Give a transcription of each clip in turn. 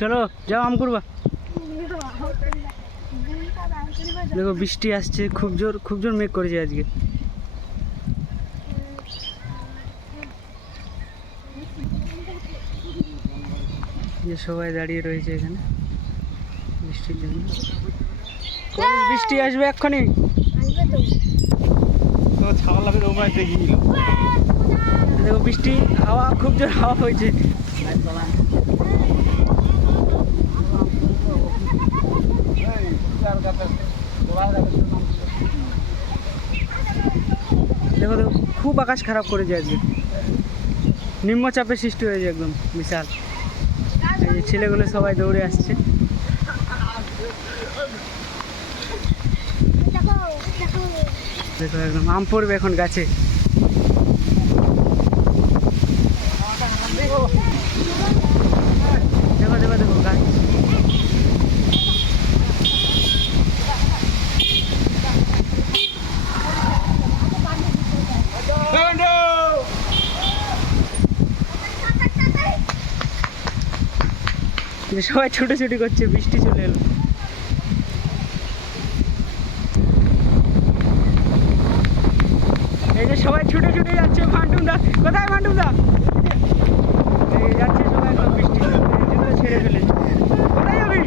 চলো যাও আম কুড়বা। দেখো বৃষ্টি আসছে, খুব জোর মেঘ করেছে আজকে। যে সবাই দাঁড়িয়ে রয়েছে এখানে বৃষ্টির জন্য। বৃষ্টি আসবে এক্ষুনি। দেখো বৃষ্টি, হাওয়া, খুব জোর হাওয়া হয়েছে। দেখো দেখো খুব আকাশ খারাপ করেছে আজকে, নিম্নচাপের সৃষ্টি হয়েছে একদম বিশাল। এই যে ছেলেগুলো সবাই দৌড়ে আসছে। দেখো একদম আম পড়বে এখন গাছে। দেখো দেখো দেখো গাছ। সবাই ছুটোছুটি করছে, বৃষ্টি চলে এলো। এই যে সবাই ছুটে ছুটে যাচ্ছে। ফান্টুমদা কোথায়? ফান্টুমদা এই যাচ্ছে সবাই, বৃষ্টি জুতো ছেড়ে ফেলেছে। কোথায় যাবি?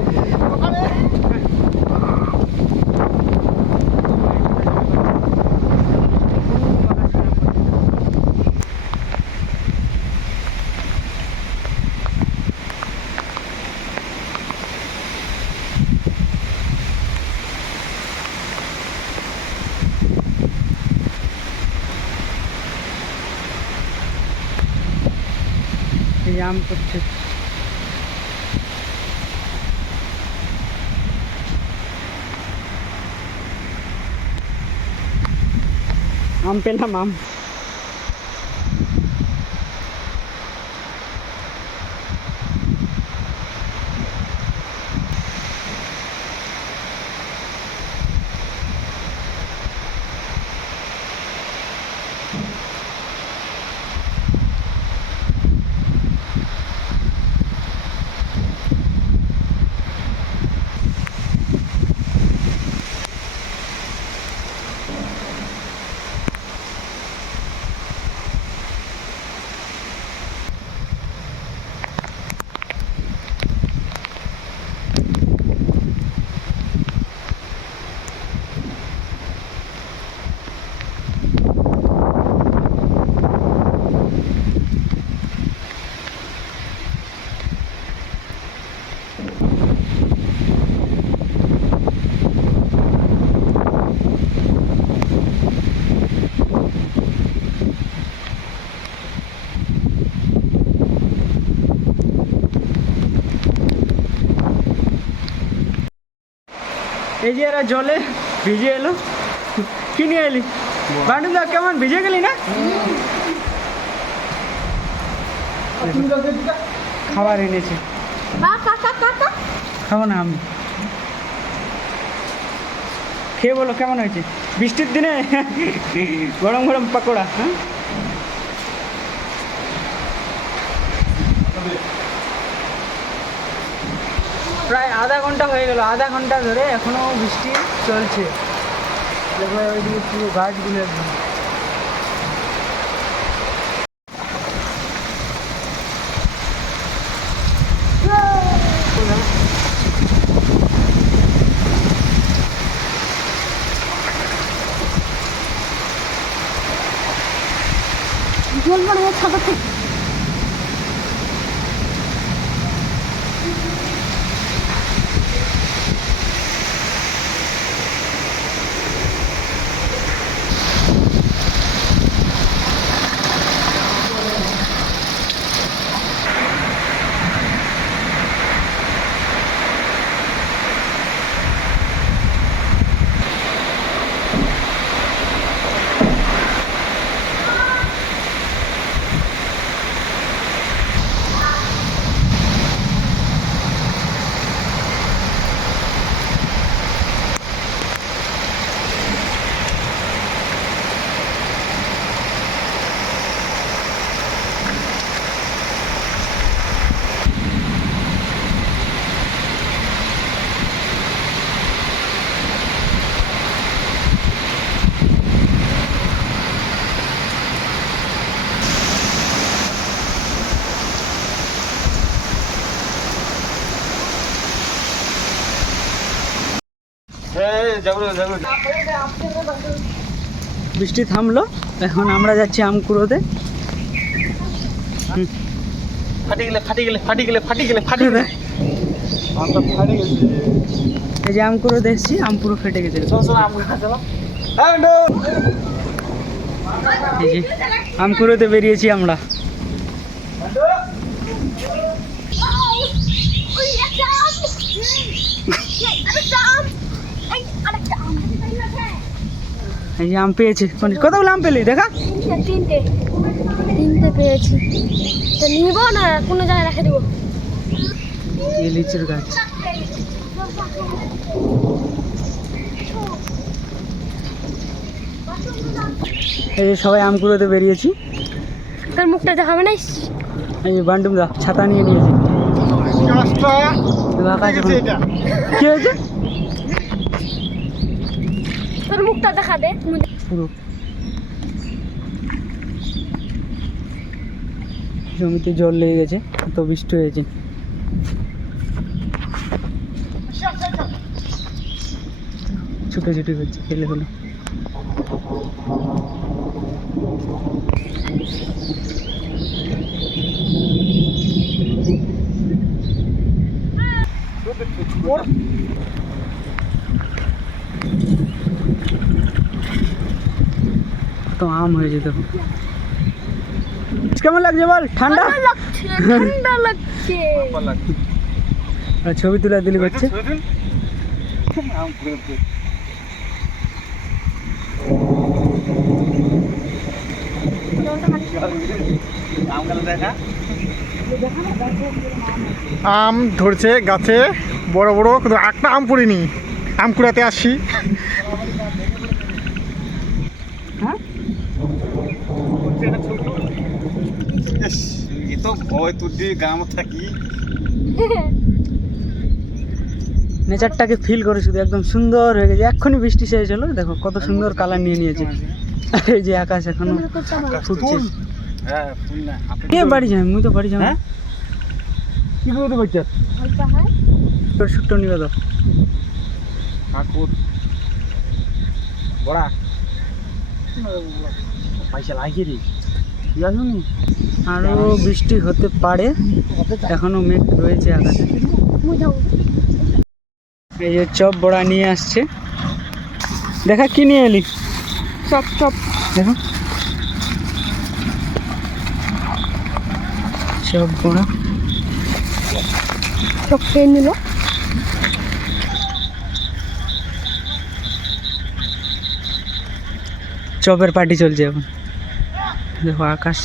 এই আম করছে। আম পেলাম আম। এই যে এরা জলে ভিজে এলো। কি নিয়ে এলি? বান্টুদা কেমন ভিজে গেলি না? খাবার এনেছে, খাবো না আমি। খেয়ে বলো কেমন হয়েছে? বৃষ্টির দিনে গরম গরম পাকোড়া। হ্যাঁ প্রায় আধা ঘন্টা হয়ে গেল, আধা ঘন্টা ধরে এখনো বৃষ্টি চলছে। দেখো ওইদিকে পুরো গাছগুলো একদম। জল মানে ছাতা থেকে বৃষ্টি থামলো, এখন আমরা যাচ্ছি আম কুড়োতে। এই যে আম কুড়োতে এসছি, আম পুরো ফেটে গেছে। এই যে আম কুড়োতে বেরিয়েছি আমরা। এই যে আম পেয়েছি। কতগুলো আম পেলি দেখা? তিনটে পেয়েছি, তো নিব না কোনো জায়গায় রেখে দেবো। এই লিচুর গাছ। এই যে সবাই আম কুড়োতে বেরিয়েছি। তোর মুখটা দেখাবে না? এই যে বান্ডুম দা ছাতা নিয়ে নিয়েছি। কি হয়েছে? তোর মুখটা দেখা দে পুরো জমিতে জল লেগে গেছে, তো বৃষ্টি হয়েছে। ছুটোছুটি হচ্ছে ছেলেগুলো। তো আম হয়েছে দেখো। কেমন লাগছে বল? ঠান্ডা লাগছে, ঠান্ডা লাগছে। আর ছবি তুলে দিলি করছে। আম ধরছে গাছে বড় বড়, কিন্তু একটা আম পড়িনি। আম কুড়াতে আসি। হ্যাঁ নেচারটাকে ফিল করে শুধু একদম সুন্দর হয়ে গেছে। এক্ষুনি বৃষ্টি শেষ হলো, দেখো কত সুন্দর কালার নিয়ে নিয়েছে। এই যে আকাশ এখনো ফুটছে। কে বাড়ি যাই? মুই তো বাড়ি যাই। কি বলতে পারছি তোর ছোট্ট নিবে তো বড়া পয়সা লাগিয়ে রে। আরো বৃষ্টি হতে পারে, এখনো মেঘ রয়েছে আকাশে। এই যে চপ বড়া নিয়ে আসছে। দেখা কি নিয়ে এলি? চপ চপ দেখো, চপ বড়া। চপ খেয়ে নিল। চপের পার্টি চলছে এখন। দেখো আকাশ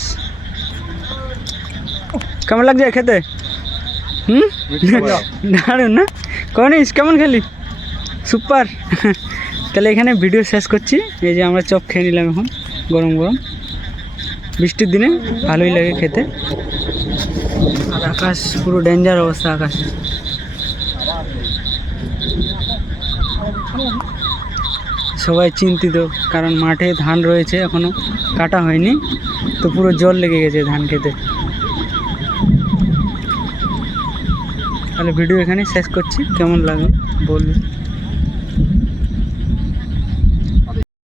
কেমন লাগছে খেতে? দারুন না? কনিস কেমন খেলি? সুপার। তাহলে এখানে ভিডিও শেষ করছি। এই যে আমরা চপ খেয়ে নিলাম এখন গরম গরম, বৃষ্টির দিনে ভালোই লাগে খেতে। আর আকাশ পুরো ডেঞ্জার অবস্থা আকাশ। সবাই চিন্তিত, কারণ মাঠে ধান রয়েছে এখনো কাটা হয়নি, তো পুরো জল লেগে গেছে ধান খেতে। তাহলে ভিডিও এখানে শেষ করছি, কেমন লাগে বলবে।